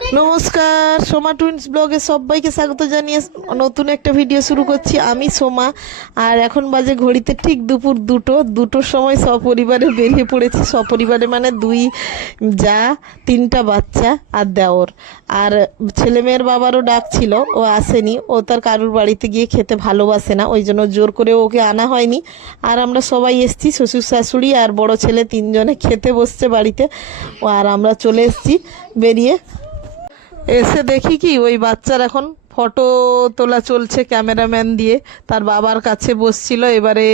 নমস্কার, সোমা টুইন্স ব্লগে সবাইকে স্বাগত জানিয়ে নতুন একটা ভিডিও শুরু করছি। আমি সোমা, আর এখন বাজে ঘড়িতে ঠিক দুপুর দুটো। দুটোর সময় সপরিবারে বেরিয়ে পড়েছি। সপরিবারে মানে দুই যা, তিনটা বাচ্চা আর দেওর। আর ছেলে মেয়ের বাবারও ডাক ছিল, ও আসেনি। ও তার কারুর বাড়িতে গিয়ে খেতে ভালোবাসে না, ওই জন্য জোর করে ওকে আনা হয়নি। আর আমরা সবাই এসেছি, শ্বশুর শাশুড়ি আর বড় ছেলে তিনজনে খেতে বসছে বাড়িতে। আর আমরা চলে এসেছি বেরিয়ে। এসে দেখি কি, ওই বাচ্চার এখন ফটো তোলা চলছে ক্যামেরাম্যান দিয়ে। তার বাবার কাছে বসছিল, এবারে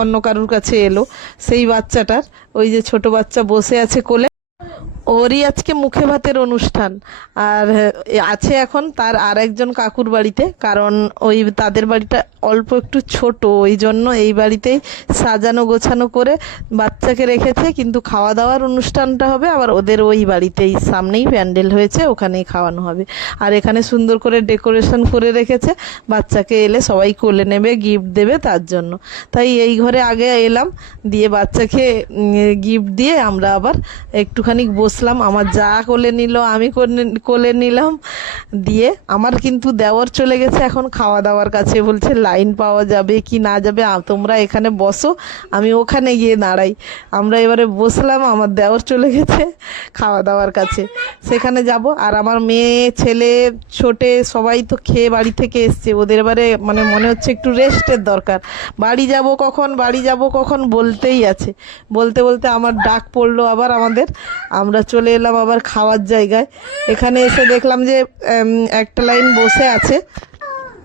অন্য কারুর কাছে এলো। সেই বাচ্চাটার, ওই যে ছোট বাচ্চা বসে আছে কোলে। ওরই আজকে মুখে ভাতের অনুষ্ঠান। আর আছে এখন তার আর একজন কাকুর বাড়িতে, কারণ ওই তাদের বাড়িটা অল্প একটু ছোট, ওই জন্য এই বাড়িতেই সাজানো গোছানো করে বাচ্চাকে রেখেছে, কিন্তু খাওয়া দাওয়ার অনুষ্ঠানটা হবে, আবার ওদের ওই বাড়িতেই, সামনেই প্যান্ডেল হয়েছে, ওখানেই খাওয়ানো হবে। আর এখানে সুন্দর করে ডেকোরেশন করে রেখেছে, বাচ্চাকে এলে সবাই কোলে নেবে, গিফট দেবে তার জন্য। তাই এই ঘরে আগে এলাম, দিয়ে বাচ্চাকে গিফট দিয়ে আমরা আবার একটুখানি বসলাম, আমার যা কোলে নিল, আমি কোলে- নিলাম, দিয়ে আমার কিন্তু দেওয়ার চলে গেছে এখন খাওয়া দাওয়ার কাছে। বলছে, লাইন পাওয়া যাবে কি না যাবে? তোমরা এখানে বসো, আমি ওখানে গিয়ে দাঁড়াই। আমরা এবারে বসলাম, আমার দেওয়ার চলে গেছে খাওয়া দাওয়ার কাছে। সেখানে যাব, আর আমার মেয়ে, ছেলে, ছোটে সবাই তো খেয়ে বাড়ি থেকে এসছে। ওদের এবারে মানে মনে হচ্ছে একটু রেস্টের দরকার। বাড়ি যাব কখন? বাড়ি যাব কখন? বলতেই আছে। বলতে বলতে আমার ডাক পড়ল আবার আমাদের। আমরা চলে এলাম আবার খাওয়ার জায়গায়। এখানে এসে দেখলাম যে একটা লাইন বসে আছে।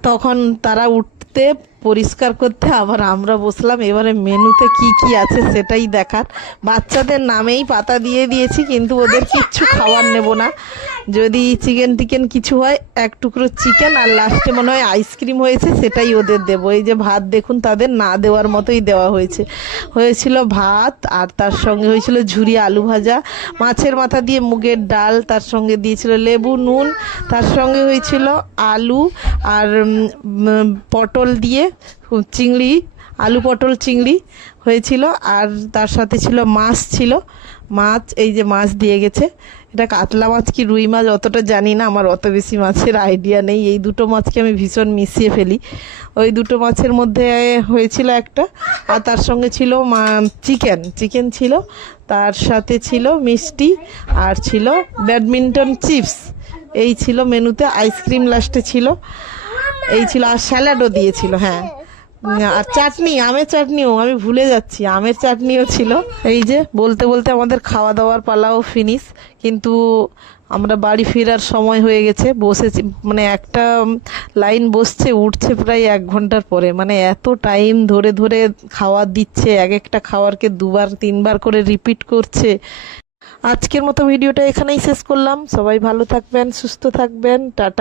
তখন তারা উঠতে পরিষ্কার করতে আবার আমরা বসলাম। এবারে মেনুতে কি কি আছে সেটাই দেখার। বাচ্চাদের নামেই পাতা দিয়ে দিয়েছি, কিন্তু ওদের কিচ্ছু খাবার নেব না। যদি চিকেন টিকেন কিছু হয়, এক টুকরো চিকেন আর লাস্টে মনে হয় আইসক্রিম হয়েছে, সেটাই ওদের দেবো। এই যে ভাত দেখুন, তাদের না দেওয়ার মতোই দেওয়া হয়েছে। হয়েছিল ভাত আর তার সঙ্গে হয়েছিল ঝুরি আলু ভাজা। মাছের মাথা দিয়ে মুগের ডাল, তার সঙ্গে দিয়েছিল লেবু, নুন, তার সঙ্গে হয়েছিল আলু আর পটল দিয়ে চিংড়ি, আলু পটল চিংড়ি হয়েছিল, আর তার সাথে ছিল মাছ ছিল। মাছ, এই যে মাছ দিয়ে গেছে। এটা কাতলা মাছ কি রুই মাছ অতটা জানি না, আমার অত বেশি মাছের আইডিয়া নেই। এই দুটো মাছকে আমি ভীষণ মিশিয়ে ফেলি। ওই দুটো মাছের মধ্যে হয়েছিল একটা, আর তার সঙ্গে ছিল চিকেন। চিকেন ছিল, তার সাথে ছিল মিষ্টি, আর ছিল ব্যাডমিন্টন চিপস। এই ছিল মেনুতে, আইসক্রিম লাস্টে ছিল। এই ছিল, আর স্যালাডও দিয়েছিল হ্যাঁ। আর চাটনি, আমের চাটনিও, আমি ভুলে যাচ্ছি, আমের চাটনিও ছিল। এই যে, বলতে বলতে আমাদের খাওয়া দাওয়ার পালাও ফিনিশ কিন্তু আমরা বাড়ি ফেরার সময় হয়ে গেছে, বসেছি মানে একটা লাইন বসছে, উঠছে প্রায় এক ঘণ্টার পরে। মানে এত টাইম ধরে ধরে খাওয়ার দিচ্ছে, এক একটা খাওয়ারকে দুবার, তিনবার করে রিপিট করছে। আজকের মতো ভিডিওটা এখানেই শেষ করলাম। সবাই ভালো থাকবেন, সুস্থ থাকবেন, টাটা।